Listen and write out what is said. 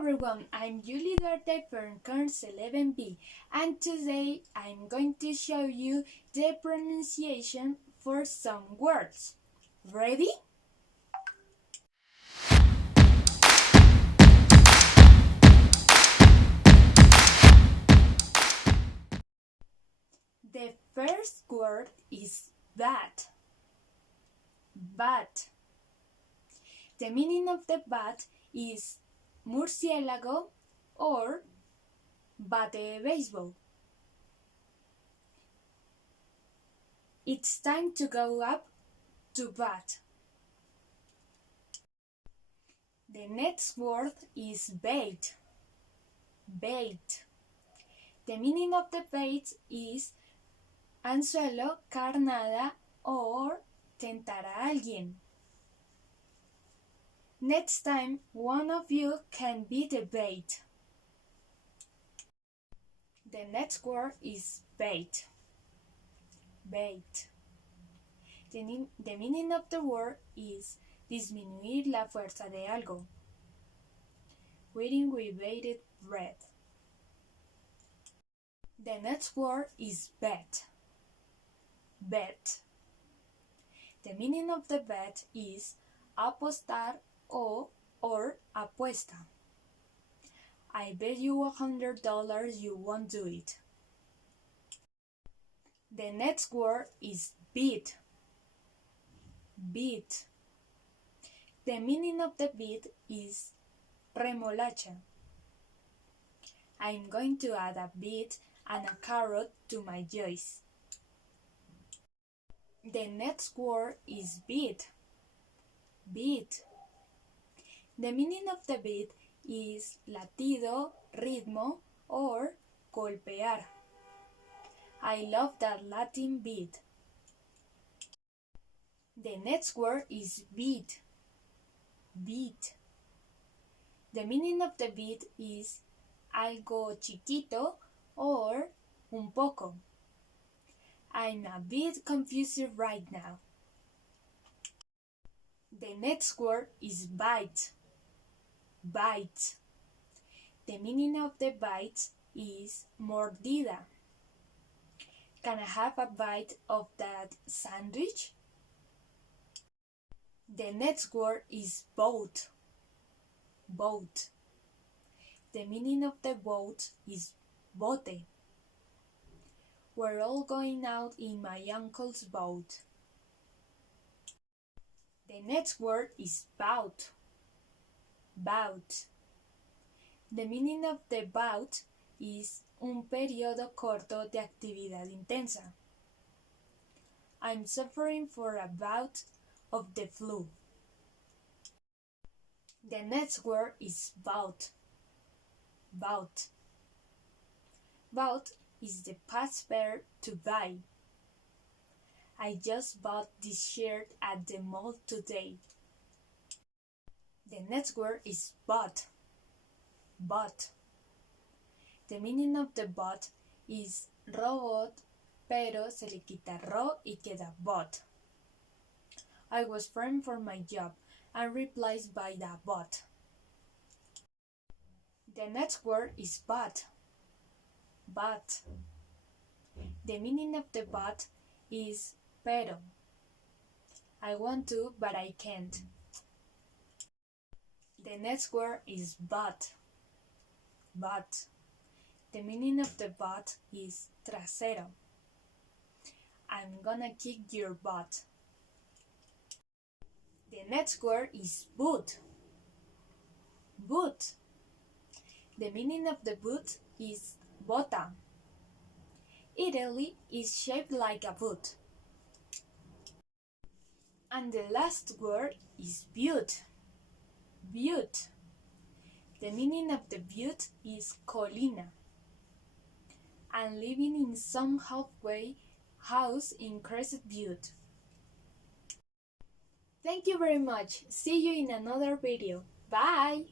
everyone, I'm Julie Duarte from Course 11B, and today I'm going to show you the pronunciation for some words. Ready? The first word is bat. Bat. The meaning of the bat is murciélago or bate de béisbol. It's time to go up to bat. The next word is bait. Bait. The meaning of the bait is anzuelo, carnada or tentar a alguien. Next time, one of you can be the bait. The next word is bait. Bait. The meaning of the word is disminuir la fuerza de algo. Eating with bated breath. The next word is bet. Bet. The meaning of the bet is apostar or apuesta. I bet you $100 you won't do it. The next word is beat. Beat. The meaning of the beat is remolacha. I'm going to add a beet and a carrot to my juice. The next word is beat. Beat. The meaning of the beat is latido, ritmo, or golpear. I love that Latin beat. The next word is beat. Beat. The meaning of the beat is algo chiquito or un poco. I'm a bit confused right now. The next word is bite. Bite. The meaning of the bite is mordida. Can I have a bite of that sandwich? The next word is boat. Boat. The meaning of the boat is bote. We're all going out in my uncle's boat. The next word is bout. Bout. The meaning of the bout is un periodo corto de actividad intensa. I'm suffering for a bout of the flu. The next word is bout. Bout. Bout is the past verb to buy. I just bought this shirt at the mall today. The next word is bot. Bot. The meaning of the bot is robot, pero se le quita ro y queda bot. I was framed for my job and replaced by the bot. The next word is but. But. The meaning of the but is pero. I want to, but I can't. The next word is but. But. The meaning of the but is trasero. I'm gonna kick your butt. The next word is boot. Boot. The meaning of the boot is bota. Italy is shaped like a boot. And the last word is butte. Butte. The meaning of the butte is colina. I'm living in some halfway house in Crescent Butte. Thank you very much. See you in another video. Bye!